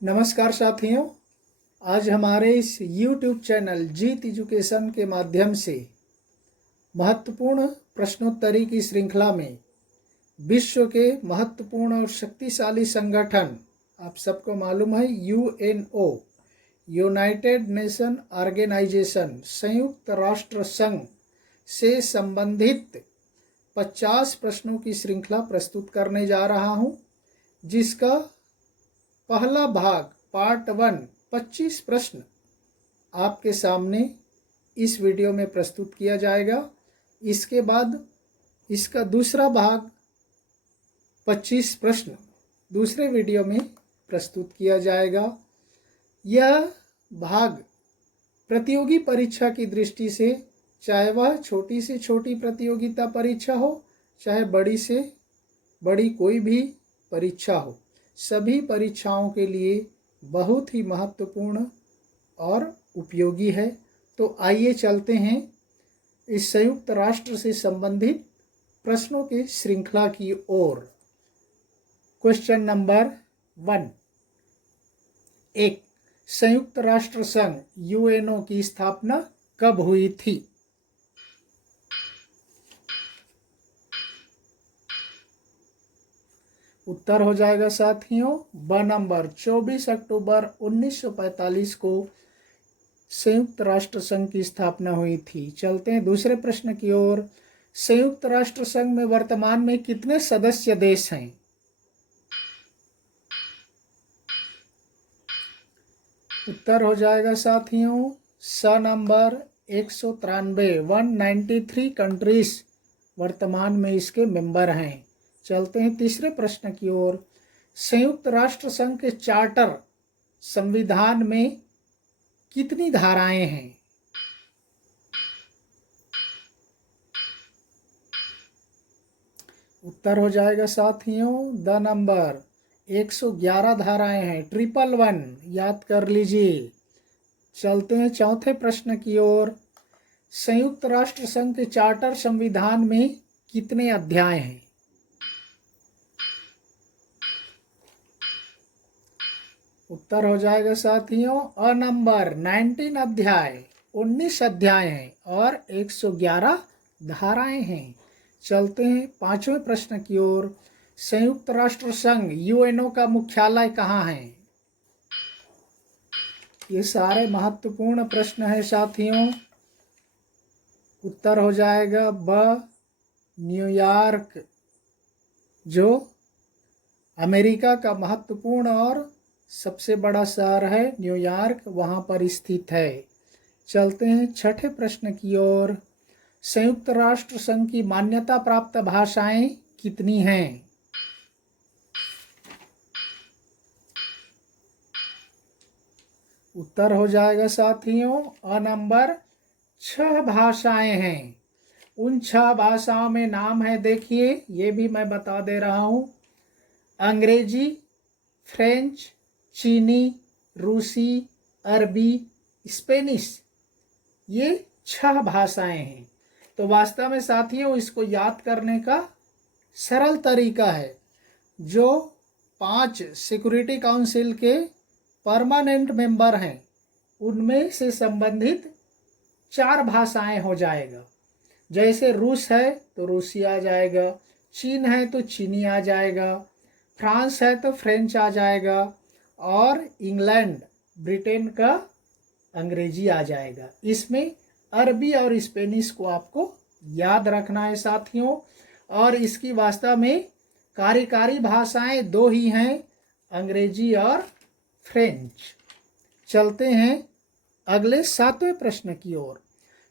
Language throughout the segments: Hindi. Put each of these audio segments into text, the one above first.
नमस्कार साथियों, आज हमारे इस YouTube चैनल जीत एजुकेशन के माध्यम से महत्वपूर्ण प्रश्नोत्तरी की श्रृंखला में विश्व के महत्वपूर्ण और शक्तिशाली संगठन, आप सबको मालूम है यूएनओ, यूनाइटेड नेशन ऑर्गेनाइजेशन, संयुक्त राष्ट्र संघ से संबंधित 50 प्रश्नों की श्रृंखला प्रस्तुत करने जा रहा हूं, जिसका पहला भाग पार्ट 1 25 प्रश्न आपके सामने इस वीडियो में प्रस्तुत किया जाएगा। इसके बाद इसका दूसरा भाग 25 प्रश्न दूसरे वीडियो में प्रस्तुत किया जाएगा। यह भाग प्रतियोगी परीक्षा की दृष्टि से, चाहे वह छोटी से छोटी प्रतियोगिता परीक्षा हो, चाहे बड़ी से बड़ी कोई भी परीक्षा हो, सभी परीक्षाओं के लिए बहुत ही महत्वपूर्ण और उपयोगी है। तो आइए चलते हैं इस संयुक्त राष्ट्र से संबंधित प्रश्नों की श्रृंखला की ओर। Question number 1। एक, संयुक्त राष्ट्र संघ यूएनओ की स्थापना कब हुई थी? उत्तर हो जाएगा साथियों ब नंबर 24 अक्टूबर 1945 को संयुक्त राष्ट्र संघ की स्थापना हुई थी। चलते हैं दूसरे प्रश्न की ओर। संयुक्त राष्ट्र संघ में वर्तमान में कितने सदस्य देश हैं? उत्तर हो जाएगा साथियों स नंबर 193 कंट्रीज वर्तमान में इसके मेंबर हैं। चलते हैं तीसरे प्रश्न की ओर। संयुक्त राष्ट्र संघ के चार्टर संविधान में कितनी धाराएं हैं? उत्तर हो जाएगा साथियों द नंबर 111 धाराएं हैं, 111 याद कर लीजिए। चलते हैं चौथे प्रश्न की ओर। संयुक्त राष्ट्र संघ के चार्टर संविधान में कितने अध्याय हैं? उत्तर हो जाएगा साथियों अ नंबर 19 अध्याय, 19 अध्याय हैं और 111 धाराएं हैं। चलते हैं पांचवें प्रश्न की ओर। संयुक्त राष्ट्र संघ यूएनओ का मुख्यालय कहाँ है? ये सारे महत्वपूर्ण प्रश्न हैं साथियों। उत्तर हो जाएगा ब न्यूयॉर्क, जो अमेरिका का महत्वपूर्ण और सबसे बड़ा शहर है न्यूयॉर्क, वहाँ पर स्थित है। चलते हैं छठे प्रश्न की ओर। संयुक्त राष्ट्र संघ की मान्यता प्राप्त भाषाएं कितनी हैं? उत्तर हो जाएगा साथियों अ नंबर 6 भाषाएं हैं। उन 6 भाषाओं में नाम है, देखिए ये भी मैं बता दे रहा हूँ। अंग्रेजी, फ्रेंच, चीनी, रूसी, अरबी, स्पेनिश, ये 6 भाषाएं हैं। तो वास्तव में साथियों इसको याद करने का सरल तरीका है, जो 5 सिक्योरिटी काउंसिल के परमानेंट मेंबर हैं उनमें से संबंधित 4 भाषाएं हो जाएगा। जैसे रूस है तो रूसी आ जाएगा, चीन है तो चीनी आ जाएगा, फ्रांस है तो फ्रेंच आ जाएगा, और इंग्लैंड ब्रिटेन का अंग्रेजी आ जाएगा। इसमें अरबी और स्पेनिश को आपको याद रखना है साथियों। और इसकी वास्तव में कार्यकारी भाषाएं 2 ही हैं, अंग्रेजी और फ्रेंच। चलते हैं अगले 7वें प्रश्न की ओर।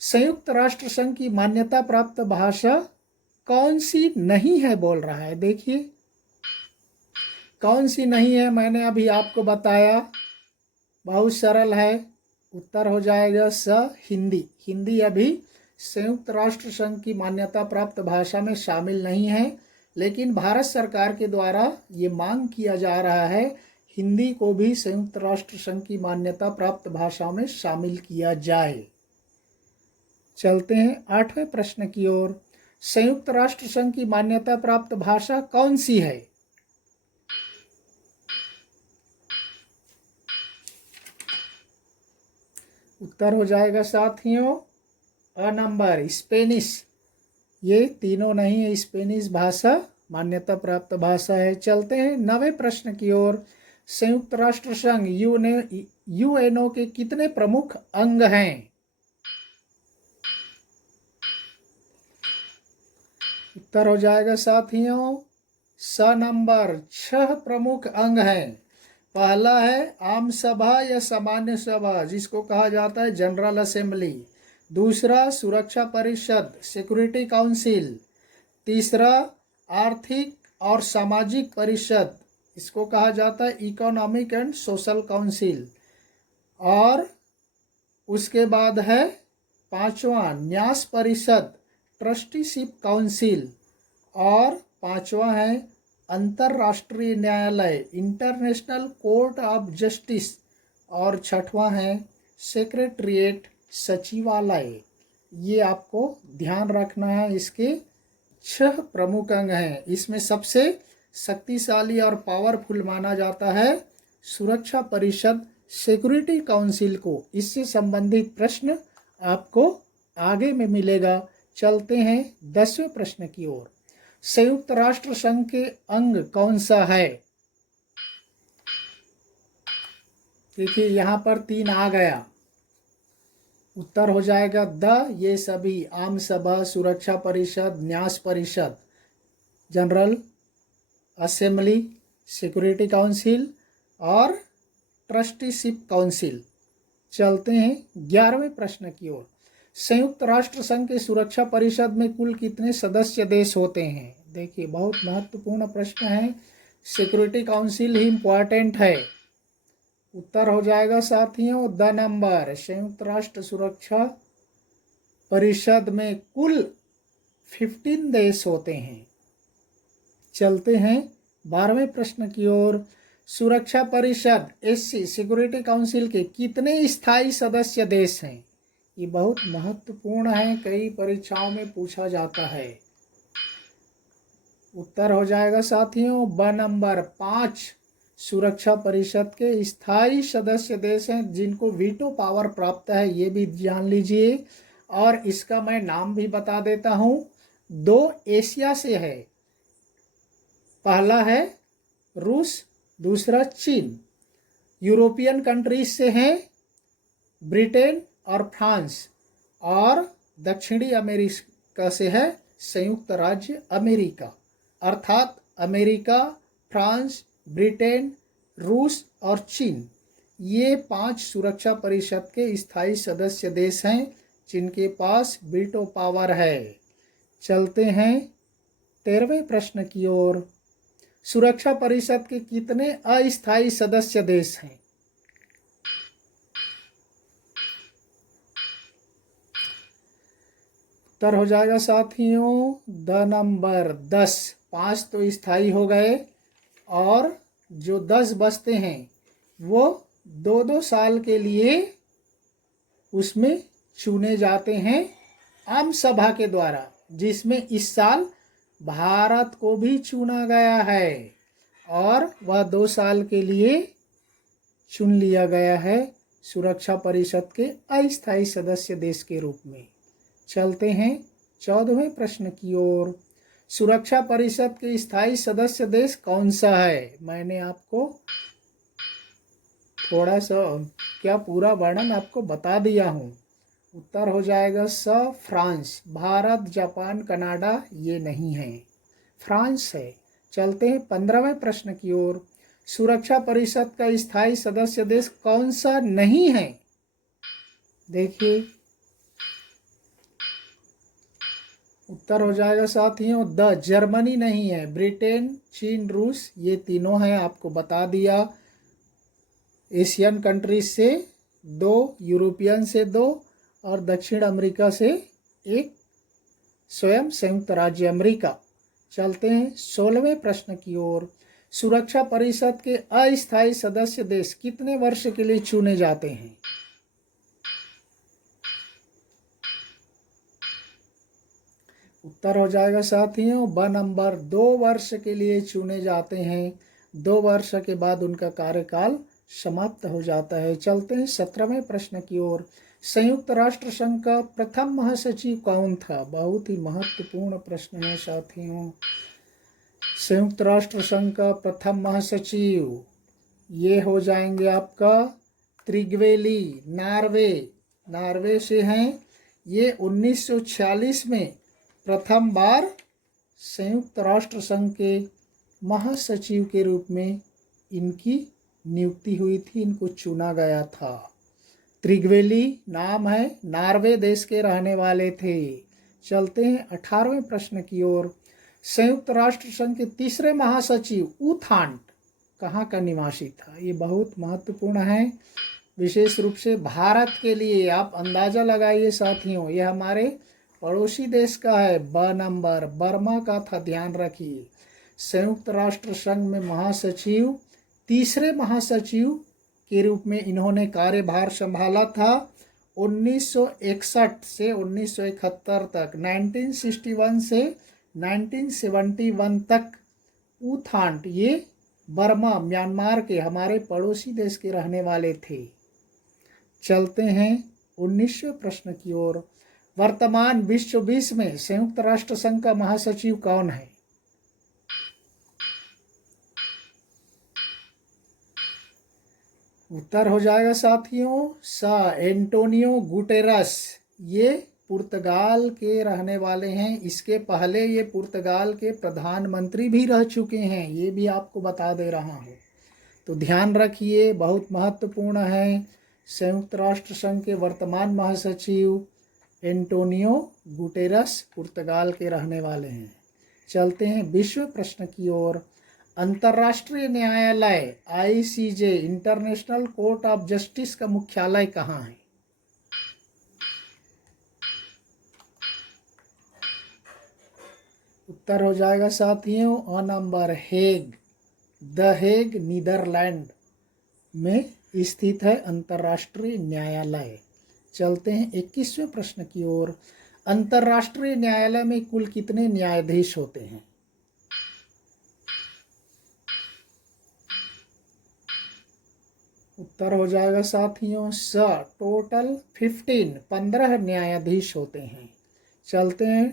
संयुक्त राष्ट्र संघ की मान्यता प्राप्त भाषा कौन सी नहीं है बोल रहा है, देखिए कौन सी नहीं है, मैंने अभी आपको बताया, बहुत सरल है। उत्तर हो जाएगा स हिंदी। हिंदी अभी संयुक्त राष्ट्र संघ की मान्यता प्राप्त भाषा में शामिल नहीं है, लेकिन भारत सरकार के द्वारा ये मांग किया जा रहा है हिंदी को भी संयुक्त राष्ट्र संघ की मान्यता प्राप्त भाषाओं में शामिल किया जाए। चलते हैं 8वें प्रश्न की ओर। संयुक्त राष्ट्र संघ की मान्यता प्राप्त भाषा कौन सी है? उत्तर हो जाएगा साथियों अ नंबर स्पेनिश। ये तीनों नहीं है, स्पेनिश भाषा मान्यता प्राप्त भाषा है। चलते हैं 9वें प्रश्न की ओर। संयुक्त राष्ट्र संघ यूएनओ के कितने प्रमुख अंग हैं? उत्तर हो जाएगा साथियों स नंबर 6 प्रमुख अंग हैं। पहला है आम सभा या सामान्य सभा, जिसको कहा जाता है जनरल असेंबली। दूसरा सुरक्षा परिषद, सिक्योरिटी काउंसिल। तीसरा आर्थिक और सामाजिक परिषद, इसको कहा जाता है इकोनॉमिक एंड सोशल काउंसिल। और उसके बाद है पांचवा न्यास परिषद, ट्रस्टीशिप काउंसिल। और पांचवा है अंतर्राष्ट्रीय न्यायालय, इंटरनेशनल कोर्ट ऑफ जस्टिस। और छठवां है सेक्रेटरीट, सचिवालय। ये आपको ध्यान रखना है। इसके 6 प्रमुख अंग हैं। इसमें सबसे शक्तिशाली और पावरफुल माना जाता है सुरक्षा परिषद, सिक्योरिटी काउंसिल को। इससे संबंधित प्रश्न आपको आगे में मिलेगा। चलते हैं 10वें प्रश्न की ओर। संयुक्त राष्ट्र संघ के अंग कौन सा है? देखिए यहाँ पर 3 आ गया। उत्तर हो जाएगा ये सभी आम सभा, सुरक्षा परिषद, न्यास परिषद, जनरल असेंबली, सिक्योरिटी काउंसिल और ट्रस्टीशिप काउंसिल। चलते हैं 11वें प्रश्न की ओर। संयुक्त राष्ट्र संघ के सुरक्षा परिषद में कुल कितने सदस्य देश होते हैं? देखिए बहुत महत्वपूर्ण प्रश्न है। सिक्योरिटी काउंसिल ही इम्पोर्टेंट है। उत्तर हो जाएगा साथियों द नंबर। संयुक्त राष्ट्र सुरक्षा परिषद में कुल 15 देश होते हैं। चलते हैं 12वें प्रश्न की ओर। सुरक्षा परिषद एससी सिक्योरिटी काउंसिल के कितने स्थायी सदस्य देश हैं? ये बहुत महत्वपूर्ण है, कई परीक्षाओं में पूछा जाता है। उत्तर हो जाएगा साथियों ब नंबर 5। सुरक्षा परिषद के स्थायी सदस्य देश हैं जिनको वीटो पावर प्राप्त है, ये भी जान लीजिए। और इसका मैं नाम भी बता देता हूँ। 2 एशिया से है। पहला है रूस, दूसरा चीन। यूरोपियन कंट्रीज से हैं ब्रिटेन और फ्रांस। और दक्षिणी अमेरिका से है संयुक्त राज्य अमेरिका। अर्थात अमेरिका, फ्रांस, ब्रिटेन, रूस और चीन, ये 5 सुरक्षा परिषद के स्थायी सदस्य देश हैं जिनके पास वीटो पावर है। चलते हैं 13वें प्रश्न की ओर। सुरक्षा परिषद के कितने अस्थायी सदस्य देश हैं? उत्तर हो जाएगा साथियों द नंबर 10। 5 तो स्थायी हो गए और जो 10 बचते हैं वो 2-2 साल के लिए उसमें चुने जाते हैं आम सभा के द्वारा, जिसमें इस साल भारत को भी चुना गया है और वह 2 साल के लिए चुन लिया गया है सुरक्षा परिषद के अस्थायी सदस्य देश के रूप में। चलते हैं 14वें प्रश्न की ओर। सुरक्षा परिषद के स्थायी सदस्य देश कौन सा है? मैंने आपको थोड़ा सा क्या पूरा वर्णन आपको बता दिया हूँ। उत्तर हो जाएगा फ्रांस। भारत, जापान, कनाडा ये नहीं है, फ्रांस है। चलते हैं 15वें प्रश्न की ओर। सुरक्षा परिषद का स्थायी सदस्य देश कौन सा नहीं है? देखिए उत्तर हो जाएगा साथियों जर्मनी नहीं है, ब्रिटेन, चीन, रूस ये तीनों हैं, आपको बता दिया। एशियन कंट्रीज से 2, यूरोपियन से 2 और दक्षिण अमेरिका से 1 स्वयं संयुक्त राज्य अमेरिका। चलते हैं 16वें प्रश्न की ओर। सुरक्षा परिषद के अस्थायी सदस्य देश कितने वर्ष के लिए चुने जाते हैं? उत्तर हो जाएगा साथियों ब नंबर 2 वर्ष के लिए चुने जाते हैं। 2 वर्ष के बाद उनका कार्यकाल समाप्त हो जाता है। चलते हैं 17वें प्रश्न की ओर। संयुक्त राष्ट्र संघ का प्रथम महासचिव कौन था? बहुत ही महत्वपूर्ण प्रश्न है साथियों। संयुक्त राष्ट्र संघ का प्रथम महासचिव ये हो जाएंगे आपका त्रिग्वेली, नॉर्वे से हैं। ये 1946 में प्रथम बार संयुक्त राष्ट्र संघ के महासचिव के रूप में इनकी नियुक्ति हुई थी, इनको चुना गया था। त्रिग्वेली नाम है, नॉर्वे देश के रहने वाले थे। चलते हैं 18वें प्रश्न की ओर। संयुक्त राष्ट्र संघ के तीसरे महासचिव ऊ थांट कहाँ का निवासी था? ये बहुत महत्वपूर्ण है, विशेष रूप से भारत के लिए। आप अंदाजा लगाइए साथियों, ये हमारे पड़ोसी देश का है। ब नंबर बर्मा का था, ध्यान रखिए। संयुक्त राष्ट्र संघ में महासचिव, तीसरे महासचिव के रूप में इन्होंने कार्यभार संभाला था 1961 से 1971 तक, 1961 से 1971 तक। ऊ थांट ये बर्मा, म्यांमार के हमारे पड़ोसी देश के रहने वाले थे। चलते हैं 19वें प्रश्न की ओर। वर्तमान विश्व 20 में संयुक्त राष्ट्र संघ का महासचिव कौन है? उत्तर हो जाएगा साथियों एंटोनियो गुटेरस। ये पुर्तगाल के रहने वाले हैं। इसके पहले ये पुर्तगाल के प्रधानमंत्री भी रह चुके हैं, ये भी आपको बता दे रहा हूँ, तो ध्यान रखिए, बहुत महत्वपूर्ण है। संयुक्त राष्ट्र संघ के वर्तमान महासचिव एंटोनियो गुटेरस पुर्तगाल के रहने वाले हैं। चलते हैं 20वें प्रश्न की ओर। अंतर्राष्ट्रीय न्यायालय ICJ, International Court of Justice का मुख्यालय कहाँ है? उत्तर हो जाएगा साथियों A number Hague. The Hague Netherlands में स्थित है अंतर्राष्ट्रीय न्यायालय। चलते हैं 21वें प्रश्न की ओर। अंतर्राष्ट्रीय न्यायालय में कुल कितने न्यायाधीश होते हैं? उत्तर हो जाएगा साथियों टोटल 15 न्यायाधीश होते हैं। चलते हैं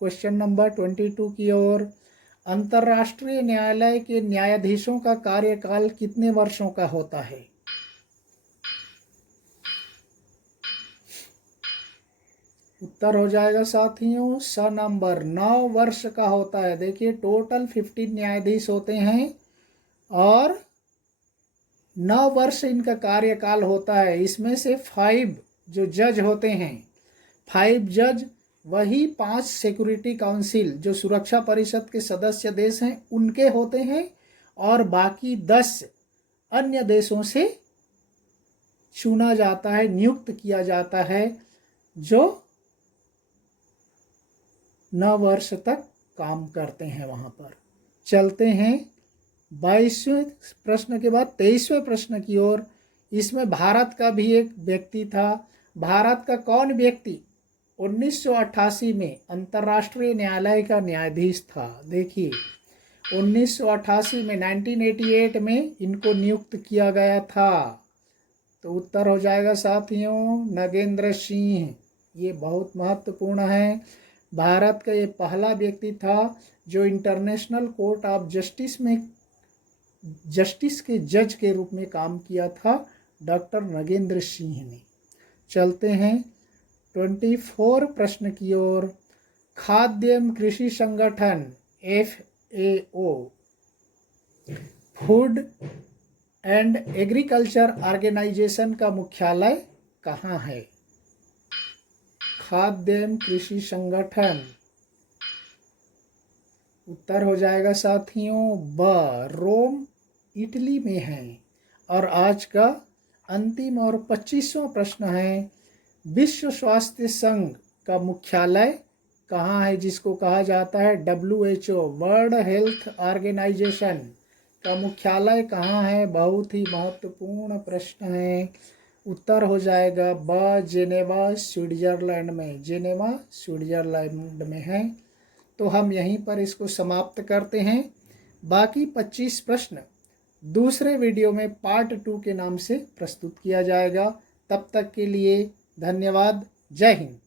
क्वेश्चन नंबर 22 की ओर। अंतर्राष्ट्रीय न्यायालय के न्यायाधीशों का कार्यकाल कितने वर्षों का होता है? उत्तर हो जाएगा साथियों नंबर 9 वर्ष का होता है। देखिए टोटल 15 न्यायाधीश होते हैं और 9 वर्ष इनका कार्यकाल होता है। इसमें से 5 जो जज होते हैं, 5 जज वही 5 सिक्योरिटी काउंसिल जो सुरक्षा परिषद के सदस्य देश हैं उनके होते हैं, और बाकी 10 अन्य देशों से चुना जाता है, नियुक्त किया जाता है, जो 9 वर्ष तक काम करते हैं वहाँ पर। चलते हैं 22वें प्रश्न के बाद 23वें प्रश्न की ओर। इसमें भारत का भी एक व्यक्ति था। भारत का कौन व्यक्ति 1988 में अंतर्राष्ट्रीय न्यायालय का न्यायाधीश था? देखिए 1988 में 1988 में इनको नियुक्त किया गया था। तो उत्तर हो जाएगा साथियों नगेंद्र सिंह। ये बहुत महत्वपूर्ण है। भारत का ये पहला व्यक्ति था जो इंटरनेशनल कोर्ट ऑफ जस्टिस में जस्टिस के जज के रूप में काम किया था, डॉक्टर नगेंद्र सिंह ने। चलते हैं 24 प्रश्न की ओर। खाद्य एवं कृषि संगठन FAO, Food and Agriculture Organization का मुख्यालय कहाँ है? खाद्य एवं कृषि संगठन। उत्तर हो जाएगा साथियों रोम इटली में है। और आज का अंतिम और 25वां प्रश्न है, विश्व स्वास्थ्य संघ का मुख्यालय कहाँ है, जिसको कहा जाता है WHO, वर्ल्ड हेल्थ ऑर्गेनाइजेशन का मुख्यालय कहाँ है? बहुत ही महत्वपूर्ण प्रश्न है। उत्तर हो जाएगा जेनेवा स्विट्जरलैंड में। जेनेवा स्विट्जरलैंड में है। तो हम यहीं पर इसको समाप्त करते हैं। बाकी 25 प्रश्न दूसरे वीडियो में पार्ट 2 के नाम से प्रस्तुत किया जाएगा। तब तक के लिए धन्यवाद। जय हिंद।